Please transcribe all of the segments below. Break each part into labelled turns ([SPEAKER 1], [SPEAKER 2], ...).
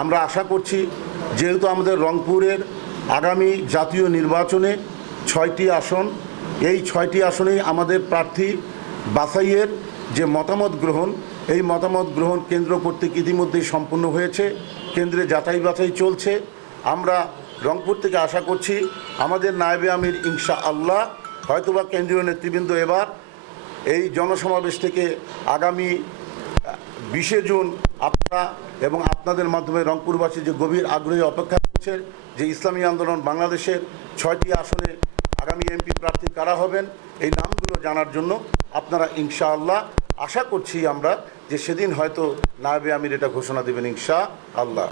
[SPEAKER 1] আমরা আশা করছি, যেহেতু আমাদের রংপুরের আগামী জাতীয় নির্বাচনে ছয়টি আসন, এই ছয়টি আসনেই আমাদের প্রার্থী বাছাইয়ের যে মতামত গ্রহণ, এই মতামত গ্রহণ কেন্দ্র কর্তৃক ইতিমধ্যেই সম্পূর্ণ হয়েছে, কেন্দ্রে যাচাই বাছাই চলছে। আমরা রংপুর থেকে আশা করছি, আমাদের নায়েবে আমির ইনশা আল্লাহ হয়তোবা কেন্দ্রীয় নেতৃবৃন্দ এবার এই জনসমাবেশ থেকে আগামী বিশে জুন আপনারা এবং আপনাদের মাধ্যমে রংপুরবাসী যে গভীর আগ্রহে অপেক্ষা করছে যে ইসলামী আন্দোলন বাংলাদেশের ছয়টি আসনে আগামী এমপি প্রার্থী কারা হবেন, এই নামগুলো জানার জন্য আপনারা ইনশাআল্লাহ আশা করছি আমরা যে সেদিন হয়তো নায়েবে আমির এটা ঘোষণা দেবেন ইনশা আল্লাহ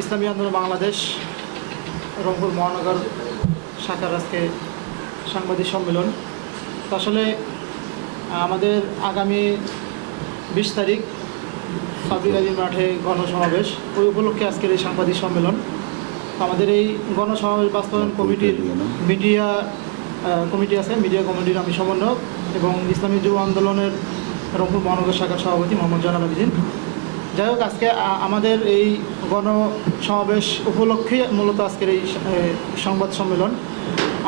[SPEAKER 2] ইসলামী আন্দোলন বাংলাদেশ রংপুর মহানগর শাখার আজকে সাংবাদিক সম্মেলন। আসলে আমাদের আগামী বিশ তারিখ পাবলিক মাঠে গণসমাবেশ। ওই উপলক্ষে আজকের এই সাংবাদিক সম্মেলন। আমাদের এই গণসমাবেশ বাস্তবায়ন কমিটির মিডিয়া কমিটি আছে মিডিয়া কমিটির আমি সমন্বয়ক এবং ইসলামী যুব আন্দোলনের রংপুর মহানগর শাখার সভাপতি মোহাম্মদ জানাল আবিদিন। যাই হোক আজকে আমাদের এই গণ সমাবেশ উপলক্ষে মূলত আজকের এই সংবাদ সম্মেলন।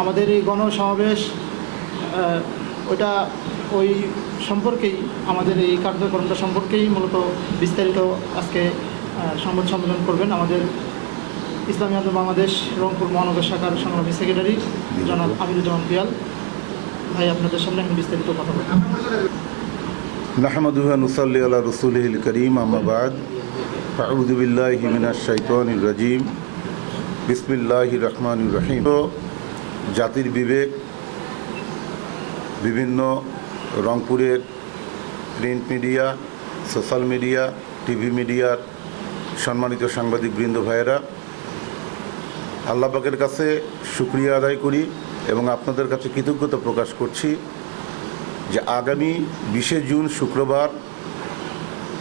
[SPEAKER 2] আমাদের এই গণ সমাবেশ আহ, ওইটা ওই সম্পর্কেই, আমাদের এই কার্যক্রমটা সম্পর্কেই মূলত বিস্তারিত আজকে সংবাদ সম্মেলন করবেন আমাদের ইসলামী আন্দোলন বাংলাদেশ, রংপুর মহানগর শাখার সংগ্রামী সেক্রেটারি জনাব আমিরুজ্জামান পিয়াল। ভাই, আপনাদের সামনে আমি বিস্তারিত কথা বলব।
[SPEAKER 1] নাহমাদুহা নুসাল্লি আলা রসুলহিল করিম আমাবাদ আউদুবিল্লাহ মিনাশ শাইতানির রাজিম। বিসমিল্লাহ রহমান রহিম। জাতির বিবেক বিভিন্ন রংপুরের print media, social media, TV মিডিয়ার সম্মানিত সাংবাদিক বৃন্দ ভাইয়েরা, আল্লাপাকের কাছে শুক্রিয়া আদায় করি এবং আপনাদের কাছে কৃতজ্ঞতা প্রকাশ করছি যে আগামী বিশে জুন শুক্রবার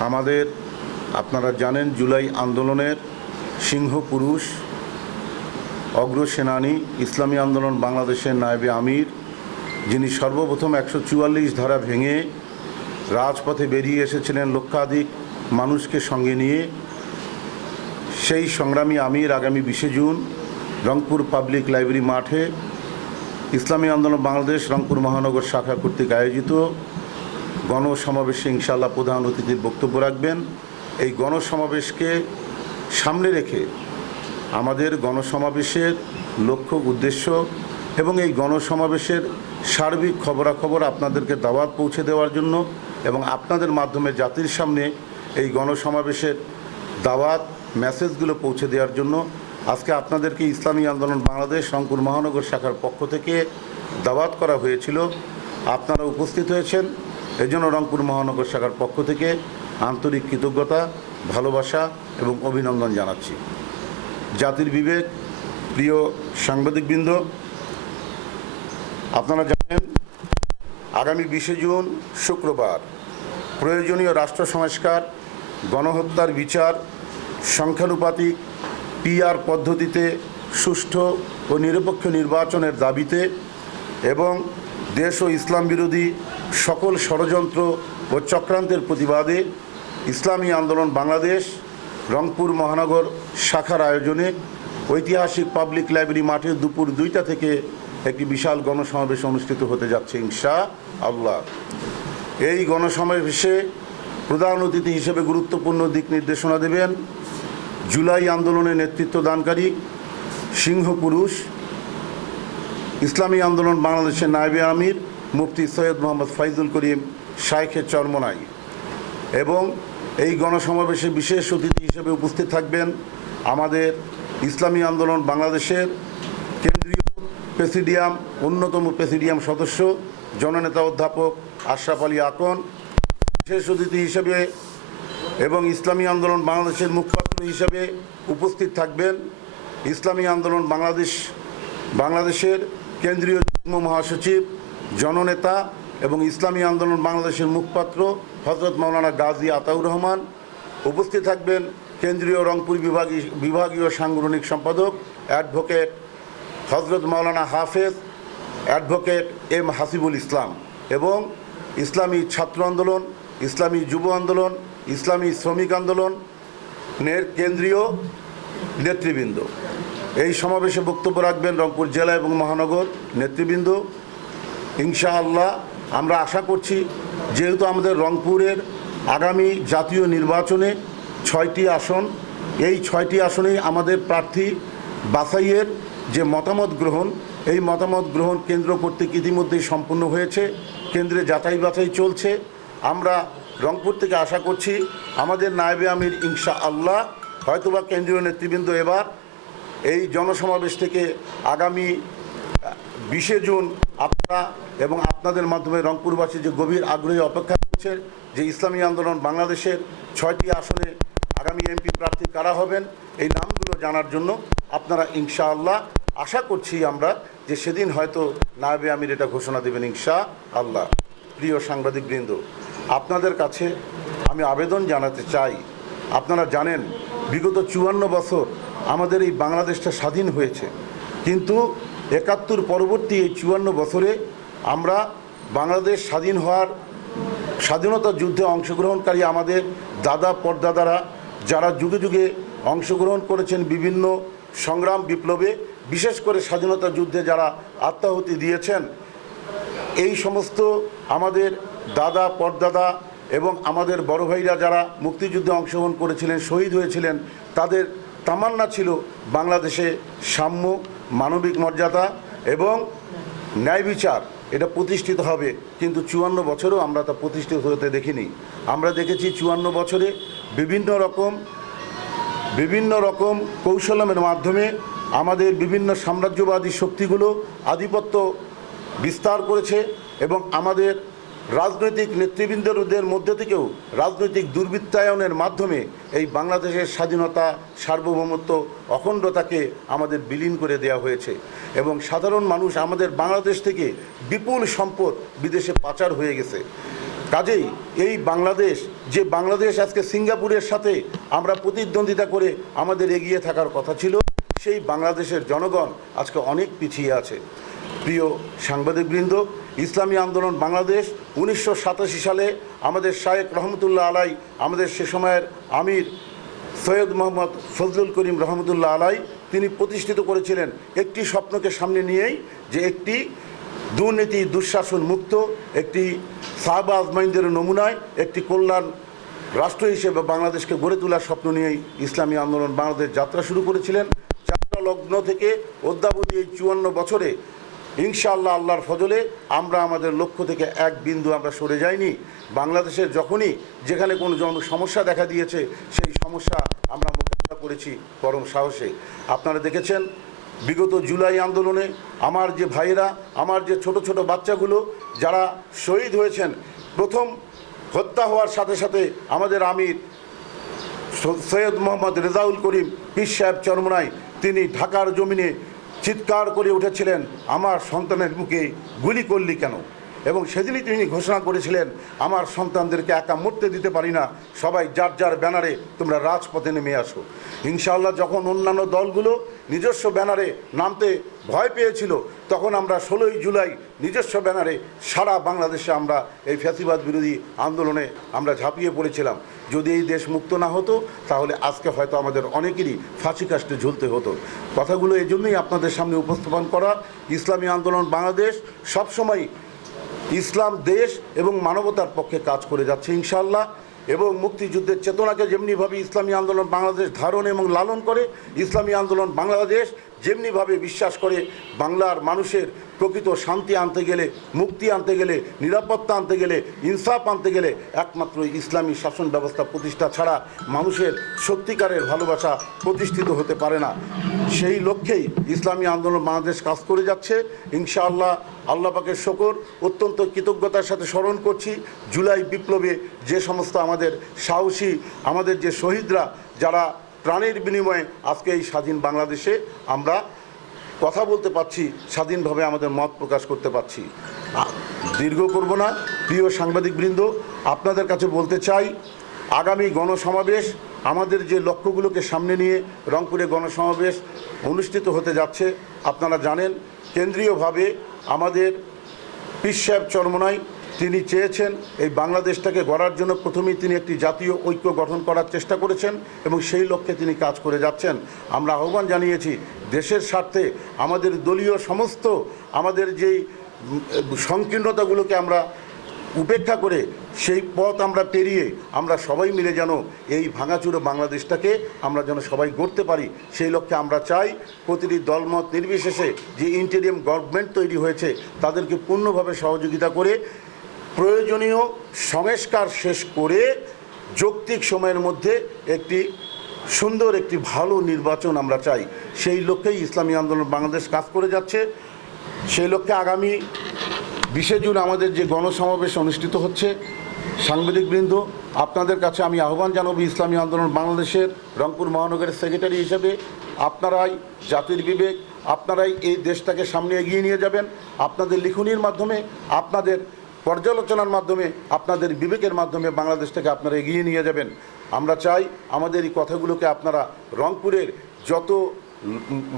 [SPEAKER 1] আমাদের, আপনারা জানেন জুলাই আন্দোলনের সিংহ পুরুষ, অগ্রসেনানী, ইসলামী আন্দোলন বাংলাদেশের নায়েবে আমির যিনি সর্বপ্রথম একশো চুয়াল্লিশ ধারা ভেঙে রাজপথে বেরিয়ে এসেছিলেন লক্ষাধিক মানুষকে সঙ্গে নিয়ে, সেই সংগ্রামী আমির আগামী বিশে জুন রংপুর পাবলিক লাইব্রেরি মাঠে ইসলামী আন্দোলন বাংলাদেশ রংপুর মহানগর শাখা কর্তৃক আয়োজিত গণসমাবেশে ইনশাল্লাহ প্রধান অতিথির বক্তব্য রাখবেন। এই গণসমাবেশকে সামনে রেখে আমাদের গণসমাবেশের লক্ষ্য, উদ্দেশ্য এবং এই গণসমাবেশের সার্বিক খবরাখবর আপনাদেরকে দাওয়াত পৌঁছে দেওয়ার জন্য এবং আপনাদের মাধ্যমে জাতির সামনে এই গণসমাবেশের দাওয়াত, মেসেজগুলো পৌঁছে দেওয়ার জন্য আজকে আপনাদেরকে ইসলামী আন্দোলন বাংলাদেশ রংপুর মহানগর শাখার পক্ষ থেকে দাওয়াত করা হয়েছিল। আপনারা উপস্থিত হয়েছেন, এজন্য রংপুর মহানগর শাখার পক্ষ থেকে আন্তরিক কৃতজ্ঞতা, ভালোবাসা এবং অভিনন্দন জানাচ্ছি। জাতির বিবেক, প্রিয় সাংবাদিকবৃন্দ আপনারা জানেন, আগামী বিশে জুন শুক্রবার প্রয়োজনীয় রাষ্ট্র সংস্কার, গণহত্যার বিচার, সংখ্যানুপাতিক পিআর পদ্ধতিতে সুষ্ঠু ও নিরপেক্ষ নির্বাচনের দাবিতে এবং দেশ ও ইসলাম বিরোধী সকল ষড়যন্ত্র ও চক্রান্তের প্রতিবাদে ইসলামী আন্দোলন বাংলাদেশ, রংপুর মহানগর শাখার আয়োজনে ঐতিহাসিক পাবলিক লাইব্রেরি মাঠে দুপুর দুইটা থেকে একটি বিশাল গণসমাবেশ অনুষ্ঠিত হতে যাচ্ছে, ইনশা আল্লাহ। এই গণসমাবেশে প্রধান অতিথি হিসেবে গুরুত্বপূর্ণ দিক নির্দেশনা দেবেন জুলাই আন্দোলনে নেতৃত্ব দানকারী সিংহ পুরুষ, ইসলামী আন্দোলন বাংলাদেশের নায়েবে আমির, মুফতি সৈয়দ মোহাম্মদ ফাইজুল করিম, শাইখে চরমনাই। এবং এই গণসমাবেশে বিশেষ অতিথি হিসেবে উপস্থিত থাকবেন আমাদের ইসলামী আন্দোলন বাংলাদেশের কেন্দ্রীয় প্রেসিডিয়াম, অন্যতম প্রেসিডিয়াম সদস্য, জননেতা অধ্যাপক আশরাফ আলী আকন, বিশেষ অতিথি হিসেবে এবং ইসলামী আন্দোলন বাংলাদেশের মুখপাত্র হিসেবে উপস্থিত থাকবেন। ইসলামী আন্দোলন বাংলাদেশ, বাংলাদেশের কেন্দ্রীয় যুগ্ম মহাসচিব, জননেতা এবং ইসলামী আন্দোলন বাংলাদেশের মুখপাত্র হজরত মাওলানা গাজী আতাউর রহমান। উপস্থিত থাকবেন কেন্দ্রীয় রংপুর বিভাগীয় বিভাগীয় সাংগঠনিক সম্পাদক, অ্যাডভোকেট হজরত মাওলানা হাফেজ অ্যাডভোকেট এম হাসিবুল ইসলাম এবং ইসলামী ছাত্র আন্দোলন, ইসলামী যুব আন্দোলন, ইসলামী শ্রমিক আন্দোলনের কেন্দ্রীয় নেতৃবৃন্দ। এই সমাবেশে বক্তব্য রাখবেন রংপুর জেলা এবং মহানগর নেতৃবৃন্দ। ইনশাআল্লাহ আমরা আশা করছি যেহেতু আমাদের রংপুরের আগামী জাতীয় নির্বাচনে ছয়টি আসন, এই ছয়টি আসনেই আমাদের প্রার্থী বাছাইয়ের যে মতামত গ্রহণ, এই মতামত গ্রহণ কেন্দ্র কর্তৃক ইতিমধ্যেই সম্পূর্ণ হয়েছে। কেন্দ্রে যাচাই বাছাই চলছে। আমরা রংপুর থেকে আশা করছি আমাদের নায়েবে আমির ইনশা আল্লাহ হয়তোবা কেন্দ্রীয় নেতৃবৃন্দ এবার এই জনসমাবেশ থেকে আগামী বিশে জুন আপনারা এবং আপনাদের মাধ্যমে রংপুরবাসী যে গভীর আগ্রহী অপেক্ষা করছে যে ইসলামী আন্দোলন বাংলাদেশের ছয়টি আসনে আগামী এমপি প্রার্থী কারা হবেন, এই নামগুলো জানার জন্য আপনারা ইনশাআল্লাহ আশা করছি আমরা যে সেদিন হয়তো নায়েবে আমির এটা ঘোষণা দেবেন ইনশা আল্লাহ। প্রিয় সাংবাদিকবৃন্দ, আপনাদের কাছে আমি আবেদন জানাতে চাই, আপনারা জানেন বিগত চুয়ান্ন বছর আমাদের এই বাংলাদেশটা স্বাধীন হয়েছে, কিন্তু একাত্তর পরবর্তী এই চুয়ান্ন বছরে আমরা বাংলাদেশ স্বাধীন হওয়ার স্বাধীনতা যুদ্ধে অংশগ্রহণকারী আমাদের দাদা, পরদাদারা যারা যুগে যুগে অংশগ্রহণ করেছেন বিভিন্ন সংগ্রাম বিপ্লবে, বিশেষ করে স্বাধীনতা যুদ্ধে যারা আত্মাহুতি দিয়েছেন, এই সমস্ত আমাদের দাদা, পরদাদা এবং আমাদের বড় ভাইরা যারা মুক্তিযুদ্ধে অংশগ্রহণ করেছিলেন, শহীদ হয়েছিলেন, তাদের তামান্না ছিল বাংলাদেশে সাম্য, মানবিক মর্যাদা এবং ন্যায় বিচার। এটা প্রতিষ্ঠিত হবে, কিন্তু চুয়ান্ন বছরেও আমরা তা প্রতিষ্ঠিত হতে দেখিনি। আমরা দেখেছি চুয়ান্ন বছরে বিভিন্ন রকম বিভিন্ন রকম কৌশলমের মাধ্যমে আমাদের বিভিন্ন সাম্রাজ্যবাদী শক্তিগুলো আধিপত্য বিস্তার করেছে এবং আমাদের রাজনৈতিক নেতৃবৃন্দদের মধ্যে থেকেও রাজনৈতিক দুর্বৃত্তায়নের মাধ্যমে এই বাংলাদেশের স্বাধীনতা, সার্বভৌমত্ব, অখণ্ডতাকে আমাদের বিলীন করে দেওয়া হয়েছে এবং সাধারণ মানুষ আমাদের বাংলাদেশ থেকে বিপুল সম্পদ বিদেশে পাচার হয়ে গেছে। কাজেই এই বাংলাদেশ, যে বাংলাদেশ আজকে সিঙ্গাপুরের সাথে আমরা প্রতিদ্বন্দ্বিতা করে আমাদের এগিয়ে থাকার কথা ছিল, সেই বাংলাদেশের জনগণ আজকে অনেক পিছিয়ে আছে। প্রিয় সাংবাদিকবৃন্দ, ইসলামী আন্দোলন বাংলাদেশ উনিশশো সাতাশি সালে আমাদের শায়েক রহমতুল্লাহ আলাই, আমাদের সে সময়ের আমির সৈয়দ মোহাম্মদ ফজলুল করিম রহমতুল্লাহ আলাই, তিনি প্রতিষ্ঠিত করেছিলেন একটি স্বপ্নকে সামনে নিয়েই যে একটি দুর্নীতি, দুঃশাসন মুক্ত, একটি সাহবা আজমাইনদের নমুনায় একটি কল্যাণ রাষ্ট্র হিসেবে বাংলাদেশকে গড়ে তোলার স্বপ্ন নিয়েই ইসলামী আন্দোলন বাংলাদেশ যাত্রা শুরু করেছিলেন। যাত্রা লগ্ন থেকে অদ্যাবধি এই চুয়ান্ন বছরে ইনশাআল্লাহ আল্লাহর ফজলে আমরা আমাদের লক্ষ্য থেকে এক বিন্দু আমরা সরে যাইনি। বাংলাদেশের যখনই যেখানে কোনো জন সমস্যা দেখা দিয়েছে, সেই সমস্যা আমরা মোকাবিলা করেছি পরম সাহসে। আপনারা দেখেছেন বিগত জুলাই আন্দোলনে আমার যে ভাইয়েরা, আমার যে ছোট ছোট বাচ্চাগুলো যারা শহীদ হয়েছেন, প্রথম হত্যা হওয়ার সাথে সাথে আমাদের আমির সৈয়দ মোহাম্মদ রেজাউল করিম পীর সাহেব চরমনাই তিনি ঢাকার জমিনে চিৎকার করে উঠেছিলেন, আমার সন্তানের মুখে গুলি করলি কেন? এবং সেদিনই তিনি ঘোষণা করেছিলেন, আমার সন্তানদেরকে একা মরতে দিতে পারি না। সবাই যার যার ব্যানারে তোমরা রাজপথে নেমে আসো। ইনশাআল্লাহ যখন অন্যান্য দলগুলো নিজস্ব ব্যানারে নামতে ভয় পেয়েছিল, তখন আমরা ষোলোই জুলাই নিজস্ব ব্যানারে সারা বাংলাদেশে আমরা এই ফ্যাসিবাদ বিরোধী আন্দোলনে আমরা ঝাঁপিয়ে পড়েছিলাম। যদি এই দেশ মুক্ত না হতো, তাহলে আজকে হয়তো আমাদের অনেকেরই ফাঁসি কাস্টে ঝুলতে হতো। কথাগুলো এই জন্যই আপনাদের সামনে উপস্থাপন করা, ইসলামী আন্দোলন বাংলাদেশ সবসময় ইসলাম দেশ এবং মানবতার পক্ষে কাজ করে যাচ্ছে ইনশাল্লাহ এবং মুক্তিযুদ্ধের চেতনাকে যেমনিভাবে ইসলামী আন্দোলন বাংলাদেশ ধারণ এবং লালন করে, ইসলামী আন্দোলন বাংলাদেশ যেমনিভাবে বিশ্বাস করে বাংলার মানুষের প্রকৃত শান্তি আনতে গেলে, মুক্তি আনতে গেলে, নিরাপত্তা আনতে গেলে, ইনসাফ আনতে গেলে একমাত্র ইসলামী শাসন ব্যবস্থা প্রতিষ্ঠা ছাড়া মানুষের সত্যিকারের ভালোবাসা প্রতিষ্ঠিত হতে পারে না। সেই লক্ষ্যেই ইসলামী আন্দোলন বাংলাদেশ কাজ করে যাচ্ছে। ইনশাআল্লাহ আল্লাহ পাকের শকর, অত্যন্ত কৃতজ্ঞতার সাথে স্মরণ করছি। জুলাই বিপ্লবে যে সমস্ত আমাদের সাহসী, আমাদের যে শহীদরা, যারা প্রাণের বিনিময়ে আজকে এই স্বাধীন বাংলাদেশে আমরা কথা বলতে পারছি, স্বাধীনভাবে আমাদের মত প্রকাশ করতে পারছি। দীর্ঘ করব না, প্রিয় সাংবাদিকবৃন্দ, আপনাদের কাছে বলতে চাই, আগামী গণসমাবেশ আমাদের যে লক্ষ্যগুলোকে সামনে নিয়ে রংপুরে গণসমাবেশ অনুষ্ঠিত হতে যাচ্ছে, আপনারা জানেন, কেন্দ্রীয়ভাবে আমাদের পীর সাহেব চরমনাই তিনি চেয়েছেন এই বাংলাদেশটাকে গড়ার জন্য প্রথমেই তিনি একটি জাতীয় ঐক্য গঠন করার চেষ্টা করেছেন এবং সেই লক্ষ্যে তিনি কাজ করে যাচ্ছেন। আমরা আহ্বান জানিয়েছি, দেশের স্বার্থে আমাদের দলীয় সমস্ত, আমাদের যেই সংকীর্ণতাগুলোকে আমরা উপেক্ষা করে সেই পথ আমরা পেরিয়ে আমরা সবাই মিলে যেন এই ভাঙাচুরো বাংলাদেশটাকে আমরা যেন সবাই গড়তে পারি, সেই লক্ষ্যে আমরা চাই প্রতিটি দলমত নির্বিশেষে যে ইন্টেরিয়াম গভর্নমেন্ট তৈরি হয়েছে তাদেরকে পূর্ণভাবে সহযোগিতা করে প্রয়োজনীয় সংস্কার শেষ করে যৌক্তিক সময়ের মধ্যে একটি সুন্দর, একটি ভালো নির্বাচন আমরা চাই। সেই লক্ষ্যেই ইসলামী আন্দোলন বাংলাদেশ কাজ করে যাচ্ছে। সেই লক্ষ্যে আগামী বিশে জুন আমাদের যে গণসমাবেশ অনুষ্ঠিত হচ্ছে, সাংবাদিকবৃন্দ, আপনাদের কাছে আমি আহ্বান জানাব ইসলামী আন্দোলন বাংলাদেশের রংপুর মহানগরের সেক্রেটারি হিসেবে। আপনারাই জাতির বিবেক, আপনারাই এই দেশটাকে সামনে এগিয়ে নিয়ে যাবেন। আপনাদের লিখনির মাধ্যমে আপনাদের পর্যালোচনার মাধ্যমে, আপনাদের বিবেকের মাধ্যমে বাংলাদেশ থেকে আপনারা এগিয়ে নিয়ে যাবেন। আমরা চাই আমাদের এই কথাগুলোকে আপনারা রংপুরের যত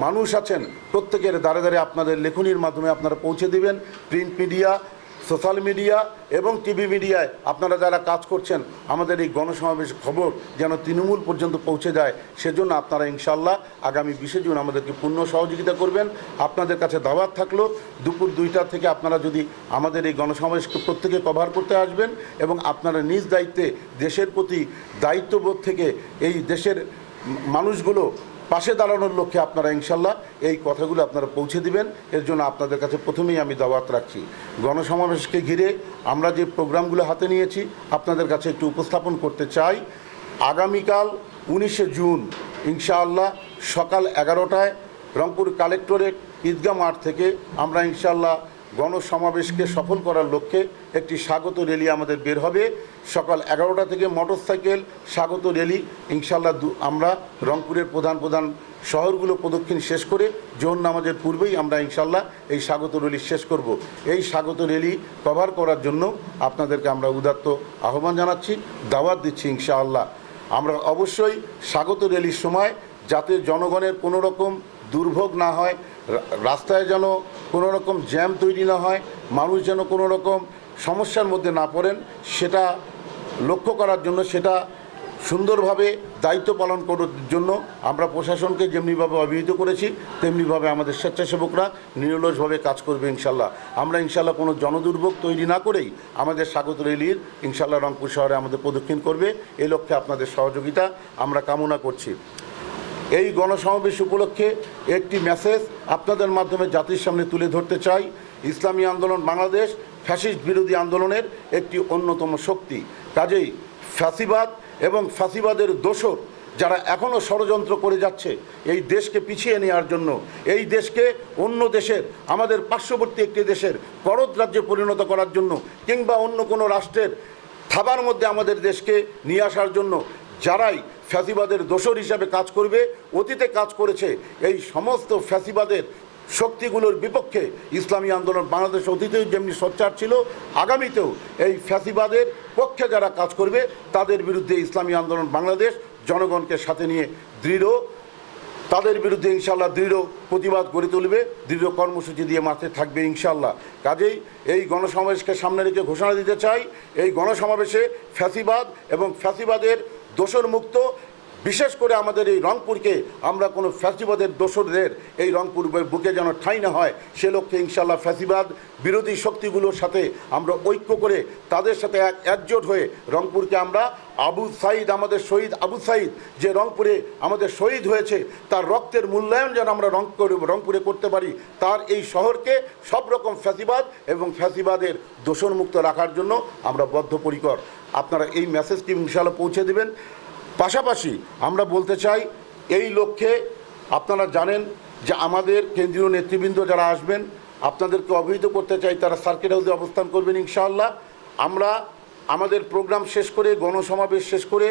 [SPEAKER 1] মানুষ আছেন, প্রত্যেকের দ্বারে দ্বারে আপনাদের লেখনির মাধ্যমে আপনারা পৌঁছে দিবেন। প্রিন্ট মিডিয়া সোশ্যাল মিডিয়া এবং টিভি মিডিয়ায় আপনারা যারা কাজ করছেন, আমাদের এই গণসমাবেশ খবর যেন তৃণমূল পর্যন্ত পৌঁছে যায়, সেজন্য আপনারা ইনশাল্লাহ আগামী বিশে জুন আমাদেরকে পূর্ণ সহযোগিতা করবেন। আপনাদের কাছে দাওয়াত থাকল, দুপুর দুইটা থেকে আপনারা যদি আমাদের এই গণসমাবেশকে প্রত্যেকে কভার করতে আসবেন এবং আপনারা নিজ দায়িত্বে দেশের প্রতি দায়িত্ববোধ থেকে এই দেশের মানুষগুলো পাশে দাঁড়ানোর লক্ষ্যে আপনারা ইনশাল্লাহ এই কথাগুলো আপনারা পৌঁছে দিবেন। এর জন্য আপনাদের কাছে প্রথমেই আমি দাওয়াত রাখছি। গণসমাবেশকে ঘিরে আমরা যে প্রোগ্রামগুলো হাতে নিয়েছি, আপনাদের কাছে একটু উপস্থাপন করতে চাই। আগামীকাল উনিশে জুন, ইনশাআল্লাহ সকাল এগারোটায় রংপুর কালেক্টরেট ঈদগাহ মাঠ থেকে আমরা ইনশাআল্লাহ গণসমাবেশকে সফল করার লক্ষ্যে একটি স্বাগত র্যালি আমাদের বের হবে। সকাল এগারোটা থেকে মোটরসাইকেল, স্বাগত র্যালি। ইনশাল্লাহ আমরা রংপুরের প্রধান প্রধান শহরগুলো প্রদক্ষিণ শেষ করে জোহর নামাজের পূর্বেই আমরা ইনশাল্লাহ এই স্বাগত র্যালি শেষ করব। এই স্বাগত র্যালি কভার করার জন্য আপনাদেরকে আমরা উদাত্ত আহ্বান জানাচ্ছি, দাওয়াত দিচ্ছি ইনশাআল্লাহ। আমরা অবশ্যই স্বাগত র্যালির সময় যাতে জনগণের কোনো রকম দুর্ভোগ না হয় রাস্তায় যেন কোনো রকম জ্যাম তৈরি না হয়, মানুষ যেন কোনো রকম সমস্যার মধ্যে না পড়েন, সেটা লক্ষ্য করার জন্য সেটা সুন্দরভাবে দায়িত্ব পালন করার জন্য আমরা প্রশাসনকে যেমনিভাবে অভিহিত করেছি, তেমনিভাবে আমাদের স্বেচ্ছাসেবকরা নিরলসভাবে কাজ করবে ইনশাল্লাহ। আমরা ইনশাল্লাহ কোনো জনদুর্ভোগ তৈরি না করেই আমাদের স্বাগত রেলির ইনশাল্লাহ রংপুর শহরে আমাদের প্রদক্ষিণ করবে। এই লক্ষ্যে আপনাদের সহযোগিতা আমরা কামনা করছি। এই গণসমাবেশ উপলক্ষে একটি মেসেজ আপনাদের মাধ্যমে জাতির সামনে তুলে ধরতে চাই। ইসলামী আন্দোলন বাংলাদেশ, ফ্যাসিস্ট বিরোধী আন্দোলনের একটি অন্যতম শক্তি। কাজেই ফ্যাসিবাদ এবং ফ্যাসিবাদের দোষর যারা এখনও ষড়যন্ত্র করে যাচ্ছে এই দেশকে পিছিয়ে নেওয়ার জন্য। এই দেশকে অন্য দেশের, আমাদের পার্শ্ববর্তী একটি দেশের করদ রাজ্যে পরিণত করার জন্য কিংবা অন্য কোনো রাষ্ট্রের থাবার মধ্যে আমাদের দেশকে নিয়ে আসার জন্য যারাই ফ্যাসিবাদের দোসর হিসাবে কাজ করবে, অতীতে কাজ করেছে, এই সমস্ত ফ্যাসিবাদের শক্তিগুলোর বিপক্ষে ইসলামী আন্দোলন বাংলাদেশ অতীতেও যেমনি সোচ্চার ছিল, আগামীতেও এই ফ্যাসিবাদের পক্ষে যারা কাজ করবে, তাদের বিরুদ্ধে ইসলামী আন্দোলন বাংলাদেশ জনগণকে সাথে নিয়ে দৃঢ়, তাদের বিরুদ্ধে ইনশাল্লাহ দৃঢ় প্রতিবাদ গড়ে তুলবে, দৃঢ় কর্মসূচি দিয়ে মাঠে থাকবে ইনশাল্লাহ কাজেই এই গণসমাবেশকে সামনে রেখে ঘোষণা দিতে চাই, এই গণসমাবেশে ফ্যাসিবাদ এবং ফ্যাসিবাদের দোষর মুক্ত বিশেষ করে আমাদের এই রংপুরকে আমরা কোনো ফ্যাসিবাদের দোসরদের এই রংপুর বুকে যেন ঠাঁই না হয়, সে লক্ষ্যে ইনশাল্লাহ ফ্যাসিবাদ বিরোধী শক্তিগুলোর সাথে আমরা ঐক্য করে তাদের সাথে এক একজোট হয়ে রংপুরকে আমরা আবু সাইদ, আমাদের শহীদ আবু সাইদ, যে রংপুরে আমাদের শহীদ হয়েছে, তার রক্তের মূল্যায়ন যেন আমরা রং রংপুরে করতে পারি, তার এই শহরকে সব রকম ফ্যাসিবাদ এবং ফ্যাসিবাদের দোষণমুক্ত রাখার জন্য আমরা বদ্ধপরিকর। আপনারা এই মেসেজটি ইনশাল্লাহ পৌঁছে দেবেন। পাশাপাশি আমরা বলতে চাই, এই লক্ষ্যে আপনারা জানেন যে আমাদের কেন্দ্রীয় নেতৃবৃন্দ যারা আসবেন, আপনাদেরকে অবহিত করতে চাই, তারা সার্কিট হাউসে অবস্থান করবেন ইনশাআল্লাহ। আমরা আমাদের প্রোগ্রাম শেষ করে, গণসমাবেশ শেষ করে,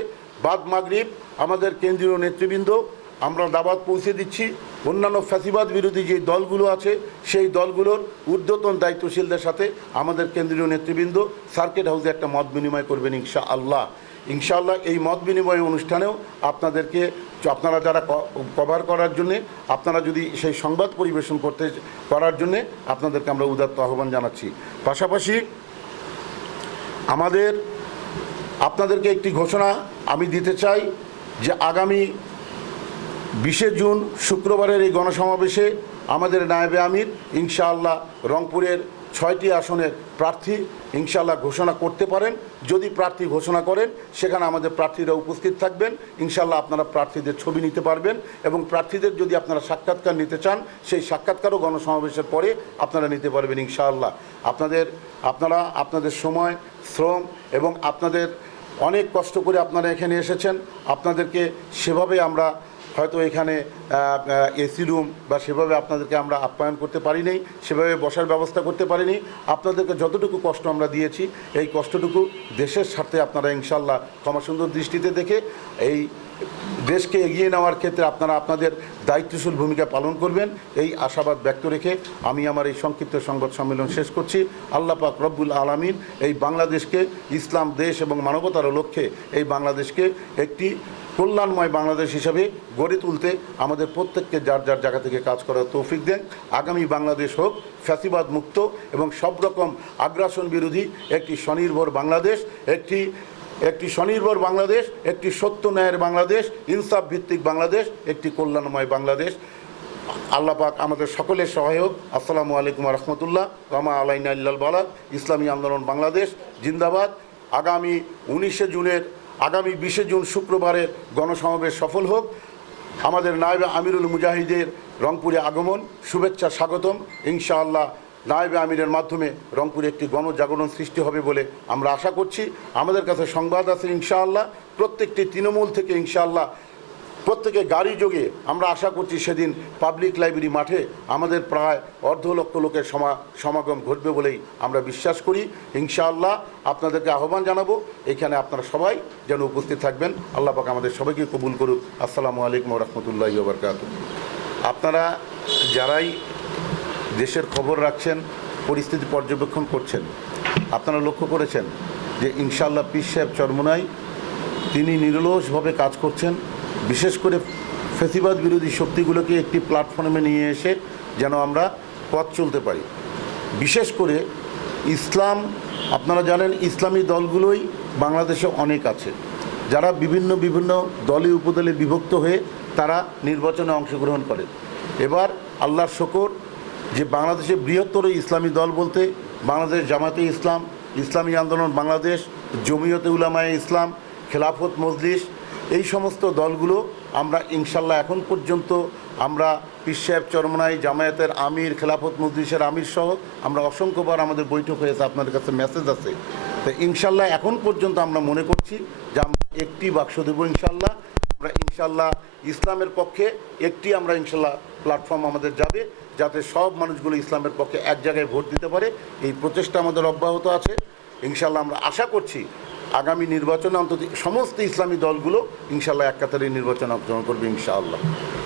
[SPEAKER 1] বাদ মাগরিব আমাদের কেন্দ্রীয় নেতৃবৃন্দ, আমরা দাবাত পৌঁছে দিচ্ছি। অন্যান্য ফ্যাসিবাদ বিরোধী যে দলগুলো আছে, সেই দলগুলোর ঊর্ধ্বতন দায়িত্বশীলদের সাথে আমাদের কেন্দ্রীয় নেতৃবৃন্দ সার্কিট হাউসে একটা মত বিনিময় করবেন ইনশা আল্লাহ ইনশাআল্লাহ এই মত বিনিময় অনুষ্ঠানেও আপনাদেরকে আপনারা যারা কভার করার জন্যে, আপনারা যদি সেই সংবাদ পরিবেশন করতে করার জন্যে আপনাদেরকে আমরা উদাত্ত আহ্বান জানাচ্ছি। পাশাপাশি আমাদের, আপনাদেরকে একটি ঘোষণা আমি দিতে চাই যে আগামী বিশে জুন শুক্রবারের এই গণসমাবেশে আমাদের নায়েবে আমির, ইনশাআল্লাহ রংপুরের ছয়টি আসনের প্রার্থী ইনশাল্লাহ ঘোষণা করতে পারেন। যদি প্রার্থী ঘোষণা করেন, সেখানে আমাদের প্রার্থীরা উপস্থিত থাকবেন। ইনশাল্লাহ আপনারা প্রার্থীদের ছবি নিতে পারবেন এবং প্রার্থীদের যদি আপনারা সাক্ষাৎকার নিতে চান, সেই সাক্ষাৎকারও গণসমাবেশের পরে আপনারা নিতে পারবেন ইনশাআল্লাহ। আপনাদের, আপনারা, আপনাদের সময়, শ্রম এবং আপনাদের অনেক কষ্ট করে আপনারা এখানে এসেছেন। আপনাদেরকে সেভাবে আমরা হয়তো এখানে এসি রুম বা সেভাবে আপনাদেরকে আমরা আপ্যায়ন করতে পারি নাই সেভাবে বসার ব্যবস্থা করতে পারিনি। আপনাদেরকে যতটুকু কষ্ট আমরা দিয়েছি, এই কষ্টটুকু দেশের স্বার্থে আপনারা ইনশাল্লাহ ক্ষমাসুন্দর দৃষ্টিতে দেখে এই দেশকে এগিয়ে নেওয়ার ক্ষেত্রে আপনারা আপনাদের দায়িত্বশীল ভূমিকা পালন করবেন। এই আশাবাদ ব্যক্ত রেখে আমি আমার এই সংক্ষিপ্ত সংবাদ সম্মেলন শেষ করছি। আল্লাহ পাক রব্বুল আলমিন এই বাংলাদেশকে ইসলাম, দেশ এবং মানবতার লক্ষ্যে এই বাংলাদেশকে একটি কল্যাণময় বাংলাদেশ হিসাবে গড়ে তুলতে আমাদের প্রত্যেককে যার যার জায়গা থেকে কাজ করার তৌফিক দেন। আগামী বাংলাদেশ হোক ফ্যাসিবাদ মুক্ত এবং সব রকম আগ্রাসন বিরোধী একটি স্বনির্ভর বাংলাদেশ, একটি একটি স্বনির্ভর বাংলাদেশ, একটি সত্য ন্যায়ের বাংলাদেশ, ইনসাফ ভিত্তিক বাংলাদেশ, একটি কল্যাণময় বাংলাদেশ। আল্লাহ পাক আমাদের সকলের সহায়ক। আসসালামু আলাইকুম রহমতুল্লাহ। রমা আলাইনা ইল্লাল বালাদ ইসলামী আন্দোলন বাংলাদেশ, জিন্দাবাদ। আগামী উনিশে জুনের, আগামী বিশে জুন শুক্রবারের গণসমাবেশ সফল হোক। আমাদের নায়েবে আমিরুল মুজাহিদের রংপুরে আগমন। শুভেচ্ছা স্বাগতম। ইনশাআল্লাহ নায়েবে আমিরের মাধ্যমে রংপুরে একটি গণজাগরণ সৃষ্টি হবে বলে আমরা আশা করছি। আমাদের কাছে সংবাদ আছে ইনশাআল্লাহ। প্রত্যেকটি তৃণমূল থেকে ইনশাআল্লাহ প্রত্যেকে গাড়ি যোগে আমরা আশা করছি সেদিন পাবলিক লাইব্রেরি মাঠে আমাদের প্রায় অর্ধ লক্ষ লোকের সমা, সমাগম ঘটবে বলেই আমরা বিশ্বাস করি। ইনশাআল্লাহ আপনাদেরকে আহ্বান জানাব। এখানে আপনারা সবাই যেন উপস্থিত থাকবেন। আল্লাহ পাক আমাদের সবাইকে কবুল করুক। আসসালামু আলাইকুম রহমতুল্লাহ বরকাত আপনারা যারাই দেশের খবর রাখছেন, পরিস্থিতি পর্যবেক্ষণ করছেন। আপনারা লক্ষ্য করেছেন যে ইনশাল্লাহ পিস সাহেব চরমোনাই, তিনি নিরলসভাবে কাজ করছেন, বিশেষ করে ফেসিবাদ বিরোধী শক্তিগুলোকে একটি প্ল্যাটফর্মে নিয়ে এসে যেন আমরা পথ চলতে পারি। বিশেষ করে ইসলাম, আপনারা জানেন ইসলামী দলগুলোই বাংলাদেশে অনেক আছে। যারা বিভিন্ন বিভিন্ন দলে উপদলে বিভক্ত হয়ে তারা নির্বাচনে অংশগ্রহণ করে। এবার আল্লাহর শকর যে বাংলাদেশের বৃহত্তর ইসলামী দল বলতে বাংলাদেশ জামাতে ইসলাম, ইসলামী আন্দোলন বাংলাদেশ, জমিয়তে উলামায়ে ইসলাম, খেলাফত মজলিস, এই সমস্ত দলগুলো আমরা ইনশাল্লাহ এখন পর্যন্ত আমরা পীর সাহেব চরমনাই, জামায়াতের আমির, খেলাফত মজলিসের আমির সহ আমরা অসংখ্যবার আমাদের বৈঠক হয়েছে, আপনাদের কাছে মেসেজ আছে। তো ইনশাল্লাহ এখন পর্যন্ত আমরা মনে করছি যে আমরা একটি বাক্স দেবো ইনশাল্লাহ। আমরা ইনশাল্লাহ ইসলামের পক্ষে একটি আমরা ইনশাল্লাহ প্ল্যাটফর্ম আমাদের যাবে, যাতে সব মানুষগুলো ইসলামের পক্ষে এক জায়গায় ভোট দিতে পারে। এই প্রচেষ্টা আমাদের অব্যাহত আছে। ইনশাল্লাহ আমরা আশা করছি আগামী নির্বাচনে অন্তত সমস্ত ইসলামী দলগুলো ইনশাল্লাহ এক কাতারে নির্বাচন অংশগ্রহণ করবে ইনশাআল্লাহ।